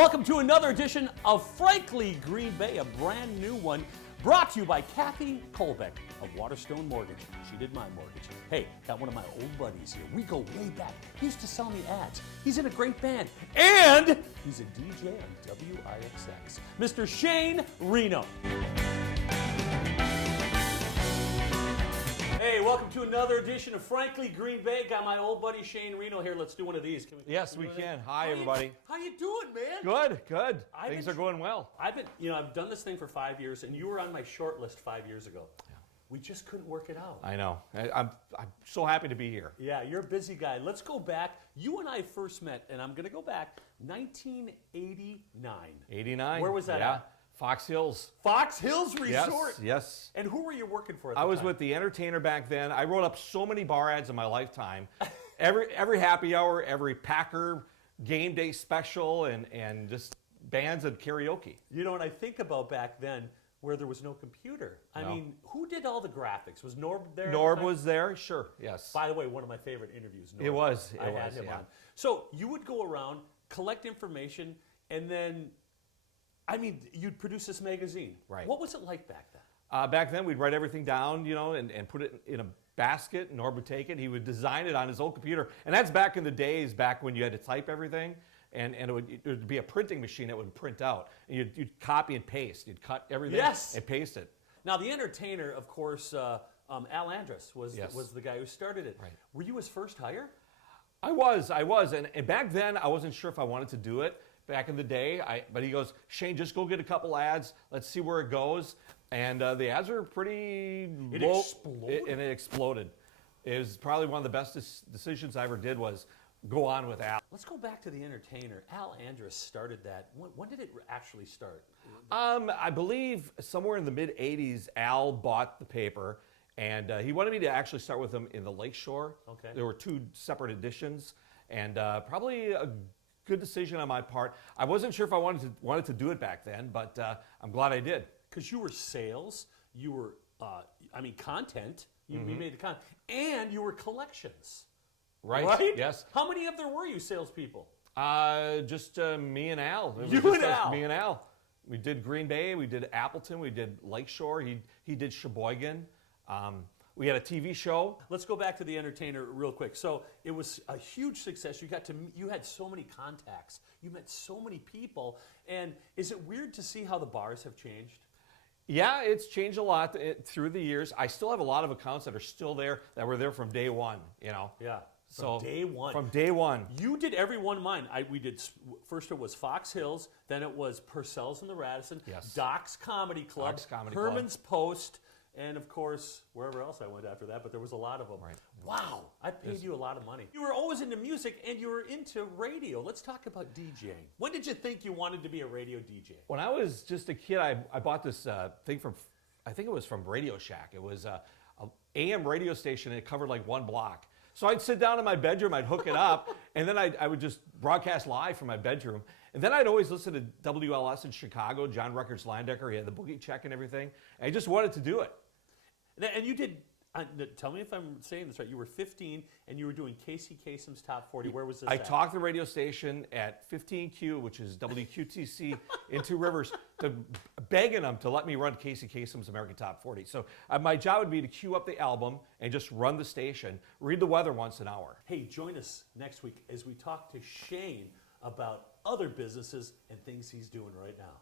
Welcome to another edition of Frankly Green Bay, a brand new one, brought to you by Kathy Kolbeck of Waterstone Mortgage. She did my mortgage. Hey, got one of my old buddies here. We go way back. He used to sell me ads. He's in a great band, and he's a DJ on WIXX, Mr. Shane Reno. Hey, welcome to another edition of Frankly Green Bay. Got my old buddy Shane Reno here. Let's do one of these. Yes, we can. Hi, everybody. How you doing, man? Good. Things are going well. I've done this thing for 5 years, and you were on my short list 5 years ago. Yeah. We just couldn't work it out. I know. I'm so happy to be here. Yeah, you're a busy guy. Let's go back. You and I first met, and I'm going to go back 1989. 89. Where was that at? Fox Hills. Fox Hills Resort? Yes. And who were you working for at the time? I was time? with The Entertainer back then. I wrote up so many bar ads in my lifetime. Every happy hour, every Packer game day special, and just bands and karaoke. You know, when I think about back then, where there was no computer. I mean, who did all the graphics? Was Norb there? Norb was there, sure, yes. By the way, one of my favorite interviews, Norb. It was. I had him on. So you would go around, collect information, and then, you'd produce this magazine. Right. What was it like back then? Back then, we'd write everything down, and put it in a basket, and Norb would take it. He would design it on his old computer. And that's back in the days, back when you had to type everything. And it would be a printing machine that would print out. And you'd copy and paste. You'd cut everything and paste it. Now, The Entertainer, of course, Al Andrus was the guy who started it. Right. Were you his first hire? I was. And back then, I wasn't sure if I wanted to do it back in the day. But he goes, Shane, just go get a couple ads. Let's see where it goes. And the ads are pretty low. Exploded? And it exploded. It was probably one of the best decisions I ever did was go on with Al. Let's go back to The Entertainer. Al Andrus started that. When did it actually start? I believe somewhere in the mid-'80s, Al bought the paper, and he wanted me to actually start with him in the Lakeshore. Okay. There were two separate editions, and probably a good decision on my part. I wasn't sure if I wanted to do it back then, but I'm glad I did. Because you were sales, you were, content. You made the content, and you were collections. Right? Yes. How many of there were you salespeople? Just me and Al. Me and Al. We did Green Bay. We did Appleton. We did Lakeshore. He did Sheboygan. We had a TV show. Let's go back to The Entertainer real quick. So it was a huge success. You had so many contacts. You met so many people. And is it weird to see how the bars have changed? Yeah, it's changed a lot through the years. I still have a lot of accounts that are still there that were there from day one. Yeah. From day one. From day one. You did every one of mine. We did, first it was Fox Hills, then it was Purcell's and the Radisson, yes. Doc's Comedy Club, Herman's Post, and of course, wherever else I went after that, but there was a lot of them. Right. Wow, I paid you a lot of money. You were always into music and you were into radio. Let's talk about DJing. When did you think you wanted to be a radio DJ? When I was just a kid, I bought this thing from, I think it was from Radio Shack. It was a AM radio station and it covered like one block. So I'd sit down in my bedroom, I'd hook it up, and then I would just broadcast live from my bedroom. And then I'd always listen to WLS in Chicago, John Records Landecker, he had the boogie check and everything. And I just wanted to do it. And you did, tell me if I'm saying this right, you were 15 and you were doing Casey Kasem's Top 40. Where was this I at? talked the radio station at 15Q, which is WQTC in Two Rivers, begging them to let me run Casey Kasem's American Top 40. So my job would be to queue up the album and just run the station, read the weather once an hour. Hey, join us next week as we talk to Shane about other businesses and things he's doing right now.